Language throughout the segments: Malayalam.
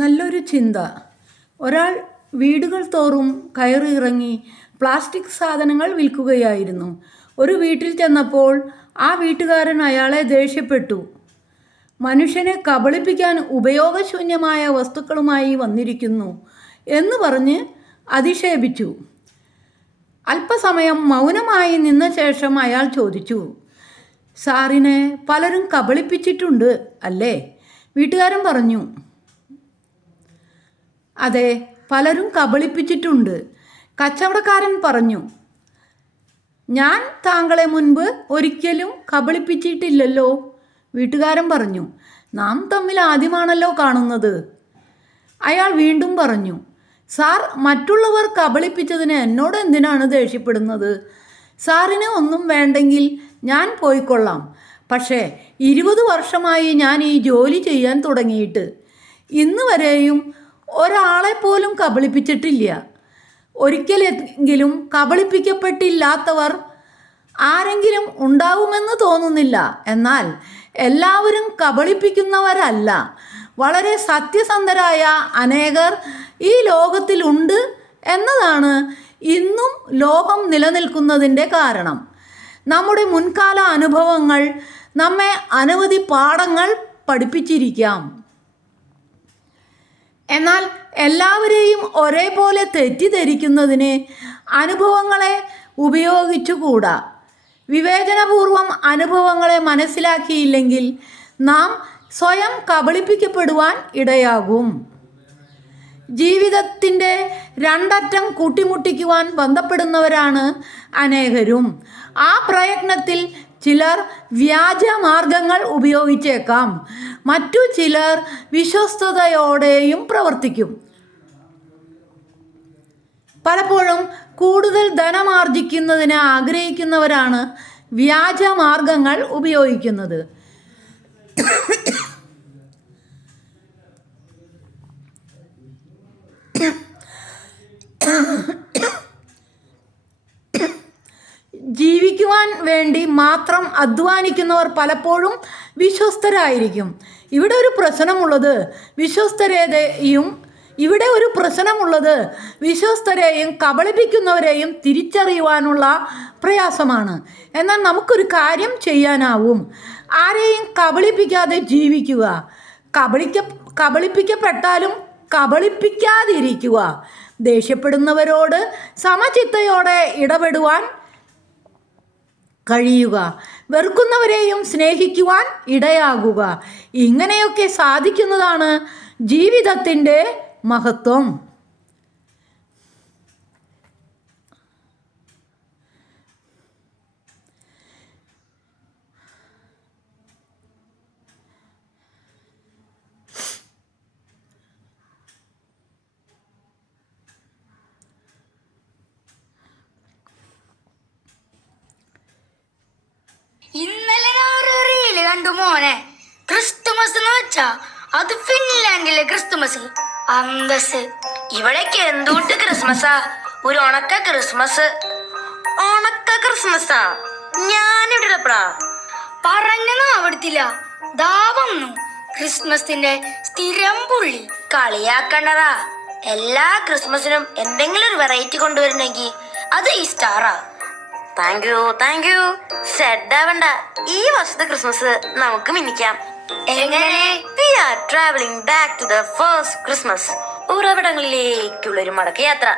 നല്ലൊരു ചിന്ത. ഒരാൾ വീടുകൾ തോറും കയറി ഇറങ്ങി പ്ലാസ്റ്റിക് സാധനങ്ങൾ വിൽക്കുകയായിരുന്നു. ഒരു വീട്ടിൽ ചെന്നപ്പോൾ ആ വീട്ടുകാരൻ അയാളെ ദേഷ്യപ്പെട്ടു. മനുഷ്യനെ കബളിപ്പിക്കാൻ ഉപയോഗശൂന്യമായ വസ്തുക്കളുമായി വന്നിരിക്കുന്നു എന്ന് പറഞ്ഞ് അധിക്ഷേപിച്ചു. അല്പസമയം മൗനമായി നിന്ന ശേഷം അയാൾ ചോദിച്ചു, സാറിനെ പലരും കബളിപ്പിച്ചിട്ടുണ്ട് അല്ലേ? വീട്ടുകാരൻ പറഞ്ഞു, അതെ, പലരും കബളിപ്പിച്ചിട്ടുണ്ട്. കച്ചവടക്കാരൻ പറഞ്ഞു, ഞാൻ താങ്കളെ മുൻപ് ഒരിക്കലും കബളിപ്പിച്ചിട്ടില്ലല്ലോ. വീട്ടുകാരൻ പറഞ്ഞു, നാം തമ്മിൽ ആദ്യമാണല്ലോ കാണുന്നത്. അയാൾ വീണ്ടും പറഞ്ഞു, സാർ മറ്റുള്ളവർ കബളിപ്പിച്ചതിന് എന്നോട് എന്തിനാണ് ദേഷ്യപ്പെടുന്നത്? സാറിന് ഒന്നും വേണ്ടെങ്കിൽ ഞാൻ പോയിക്കൊള്ളാം. പക്ഷേ 20 വർഷമായി ഞാൻ ഈ ജോലി ചെയ്യാൻ തുടങ്ങിയിട്ട് ഇന്ന് വരെയും ഒരാളെപ്പോലും കബളിപ്പിച്ചിട്ടില്ല. ഒരിക്കലെങ്കിലും കബളിപ്പിക്കപ്പെട്ടില്ലാത്തവർ ആരെങ്കിലും ഉണ്ടാവുമെന്ന് തോന്നുന്നില്ല. എന്നാൽ എല്ലാവരും കബളിപ്പിക്കുന്നവരല്ല. വളരെ സത്യസന്ധരായ അനേകർ ഈ ലോകത്തിലുണ്ട് എന്നതാണ് ഇന്നും ലോകം നിലനിൽക്കുന്നതിൻ്റെ കാരണം. നമ്മുടെ മുൻകാല അനുഭവങ്ങൾ നമ്മെ അനവധി പാഠങ്ങൾ പഠിപ്പിച്ചിരിക്കാം. എന്നാൽ എല്ലാവരെയും ഒരേപോലെ തെറ്റിദ്ധരിക്കുന്നതിന് അനുഭവങ്ങളെ ഉപയോഗിച്ചുകൂടാ. വിവേചനപൂർവം അനുഭവങ്ങളെ മനസ്സിലാക്കിയില്ലെങ്കിൽ നാം സ്വയം കബളിപ്പിക്കപ്പെടുവാൻ ഇടയാകും. ജീവിതത്തിൻ്റെ രണ്ടറ്റം കൂട്ടിമുട്ടിക്കുവാൻ ബന്ധപ്പെടുന്നവരാണ് അനേകരും. ആ പ്രയത്നത്തിൽ ചിലർ വ്യാജമാർഗങ്ങൾ ഉപയോഗിച്ചേക്കാം. മറ്റു ചിലർ വിശ്വസ്തയോടെയും പ്രവർത്തിക്കും. പലപ്പോഴും കൂടുതൽ ധനമാർജിക്കുന്നതിന് ആഗ്രഹിക്കുന്നവരാണ് വ്യാജമാർഗങ്ങൾ ഉപയോഗിക്കുന്നത്. ജീവിക്കുവാൻ വേണ്ടി മാത്രം അധ്വാനിക്കുന്നവർ പലപ്പോഴും വിശ്വസ്തരായിരിക്കും. ഇവിടെ ഒരു പ്രശ്നമുള്ളത് കബളിപ്പിക്കുന്നവരെയും തിരിച്ചറിയുവാനുള്ള പ്രയാസമാണ്. എന്നാൽ നമുക്കൊരു കാര്യം ചെയ്യാനാവും. ആരെയും കബളിപ്പിക്കാതെ ജീവിക്കുക. കബളിപ്പിക്കപ്പെട്ടാലും കബളിപ്പിക്കാതിരിക്കുക. ദേഷ്യപ്പെടുന്നവരോട് സമചിത്തയോടെ ഇടപെടുവാൻ കഴിയുക. വെറുക്കുന്നവരെയും സ്നേഹിക്കുവാൻ ഇടയാകുക. ഇങ്ങനെയൊക്കെ സാധിക്കുന്നതാണ് ജീവിതത്തിൻ്റെ മഹത്വം. ഇന്നലെ ഞാൻ ഒരു റീല് കണ്ടു മോനെ. ക്രിസ്തുമസ് എന്ന് വെച്ചാ അത് ഫിൻലാൻഡിലെ ക്രിസ്തുമസ്. അന്തസ്. ഇവിടേക്ക് എന്തുകൊണ്ട് ക്രിസ്മസാ? ഒരു ഉണക്ക ക്രിസ്മസാ. ഞാനിവിടെ പറഞ്ഞ നാവെടുത്തില്ല. ദാ വന്നു ക്രിസ്മസിന്റെ സ്ഥിരം പുള്ളി. കളിയാക്കണ്ടതാ. എല്ലാ ക്രിസ്മസിനും എന്തെങ്കിലും ഒരു വെറൈറ്റി കൊണ്ടുവരണമെങ്കിൽ അത് ഈ സ്റ്റാറാ. Thank you. സെഡാവണ്ട. ഈ വർഷത്തെ ക്രിസ്മസ് നമുക്ക് മിന്നിക്കാം. എങ്ങനെ? We are traveling back to the first Christmas. ഉറവിടങ്ങളിലേക്കുള്ളൊരു മടക്കയാത്ര.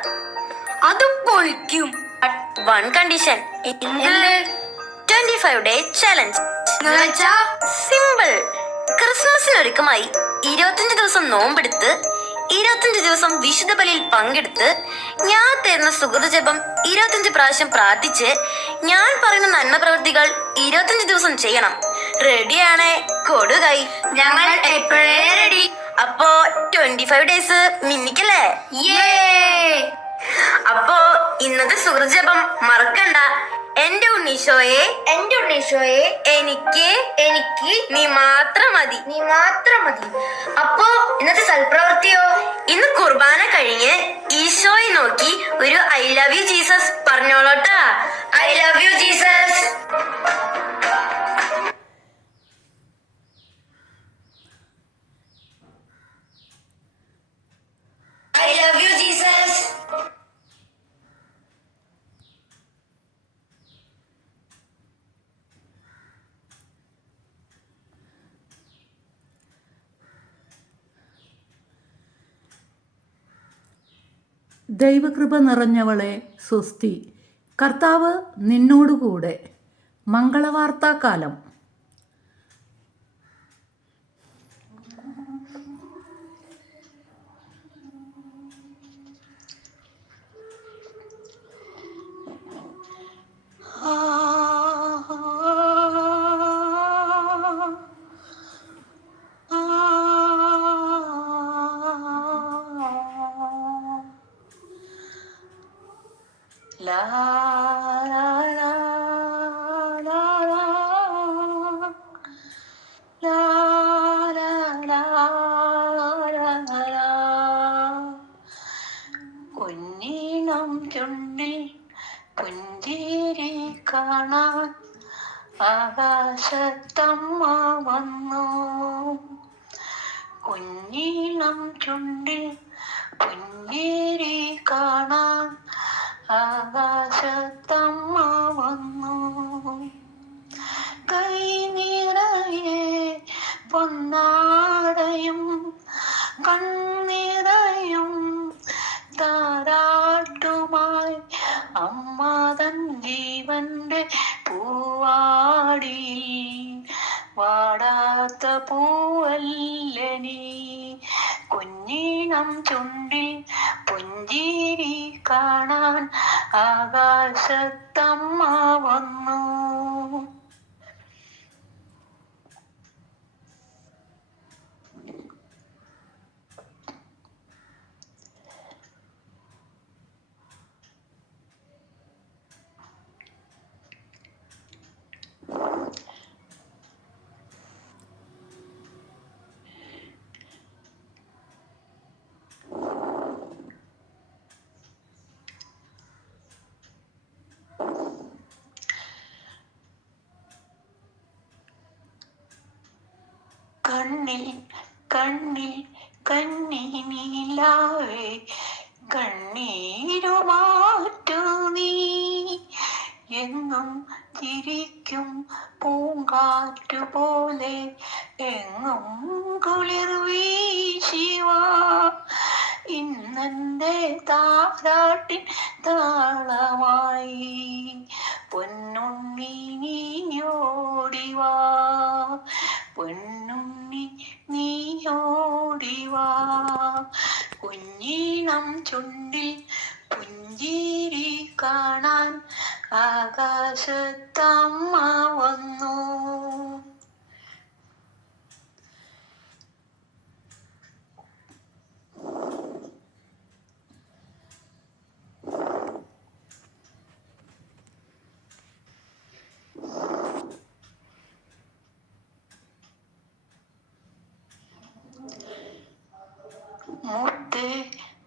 അത് പൊളിക്കും. One condition. 25-day challenge. Simple. ക്രിസ്മസിനൊരുക്കമായി 25 ദിവസം നോമ്പെടുത്ത് 25 ദിവസം വിശുദ്ധ ബലിയിൽ പങ്കെടുത്ത് ഞാൻ തരുന്ന സുഹൃത ജപം 25 പ്രാവശ്യം പ്രാർത്ഥിച്ച് ഞാൻ പറയുന്ന നന്മ പ്രവൃത്തികൾ 25 ദിവസം ചെയ്യണം. റെഡിയാണേ? കൊടുകൈ. ഞങ്ങൾ എപ്പോഴേ റെഡി. അപ്പോ 25 ഡേയ്സ് മിന്നിക്കല്ലേ? അപ്പോ ഇന്നത്തെ സുഹൃത ജപം മറക്കണ്ട. എന്റെ ഉണ്ണീശോയെ എനിക്ക് നീ മാത്രം മതി. അപ്പോ ഇന്നത്തെ സൽപ്രവൃത്തിയോ? ഇന്ന് കുർബാന കഴിഞ്ഞ് ഈശോയെ നോക്കി ഒരു ഐ ലവ് യു ജീസസ് പറഞ്ഞോളോട്ടാ. I love you Jesus. ദൈവകൃപ നിറഞ്ഞവളെ സ്വസ്തി, കർത്താവ് നിന്നോടുകൂടെ. മംഗളവാർത്താക്കാലം. La la la la la la la la la. കുഞ്ഞീണം ചുണ്ടിൽ പുഞ്ചിരി കാണാൻ ആകാശത്തമ്മ വന്നു. കുഞ്ഞീണം ചുണ്ടിൽ പുഞ്ചിരി കാണാൻ ആകാശത്തമ്മ വന്നു. കൈ നിറയെ പൊന്നാടയും കണ്ണിറയും താരാട്ടുമായി അമ്മ തൻ ജീവന്റെ പൂവാടിയിൽ വാടാത്ത പൂവല്ലേ നീ. കുഞ്ഞീണം ചുണ്ടിൽ പുഞ്ചിരി കാണാൻ ആകാശത്തമ്മ വന്നു. കണ്ണിൽ കണ്ണിൽ കണ്ണീനിലാവേ കണ്ണീരു മാറ്റു നീ. എന്നും ചിരിക്കും പൂങ്കാറ്റുപോലെ എങ്ങും കുളിർ വീശിവാ. ഇന്നെന്റെ താരാട്ടിൻ താളമായി പൊന്നുണ്ണി നീയോടിവാ. പൊന്നുണ്ണി നീയോടിവാ. കുഞ്ഞീണം ചുണ്ടിൽ പുഞ്ചിരി കാണാൻ ആകാശത്തമ്മ വന്നു. മുത്തേ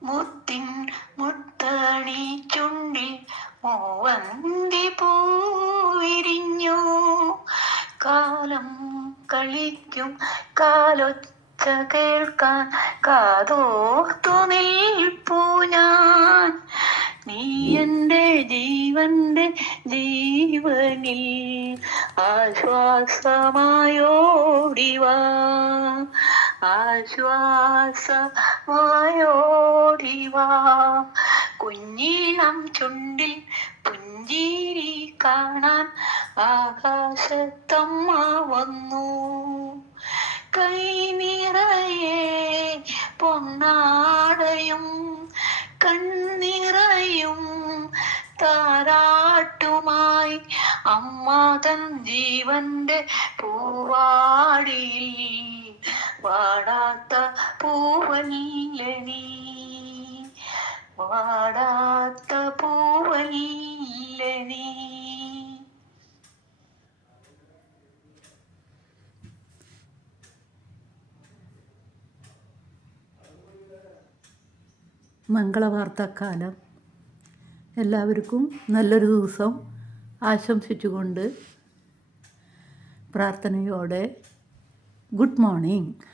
മുത്തിൻ മുത്തണി ചുണ്ടിൽ മൂവന്തി പൂവിരിഞ്ഞു. കാലം കളിക്കും കാലൊച്ച കേൾക്കാൻ കാതോർത്തു നിൽപ്പൂ ഞാൻ. നീ എൻ്റെ ജീവന്റെ ജീവനിൽ ആശ്വാസമായോടിവാ. ആശ്വാസമായോടിവാ. കുഞ്ഞീണം ചുണ്ടിൽ പുഞ്ചിരി കാണാൻ ആകാശത്തമ്മ വന്നു. കൈ നിറയെ പൊന്നാടയും കണ്ണിറയും താരാട്ടുമായി അമ്മ തൻ ജീവന്റെ പൂവാടിയിൽ വാടാത്ത പൂവല്ലേ നീ. വാടാത്ത പൂവല്ലേ നീ. മംഗളവാർത്താക്കാലം. എല്ലാവർക്കും നല്ലൊരു ദിവസം ആശംസിച്ചുകൊണ്ട് പ്രാർത്ഥനയോടെ ഗുഡ് മോർണിംഗ്.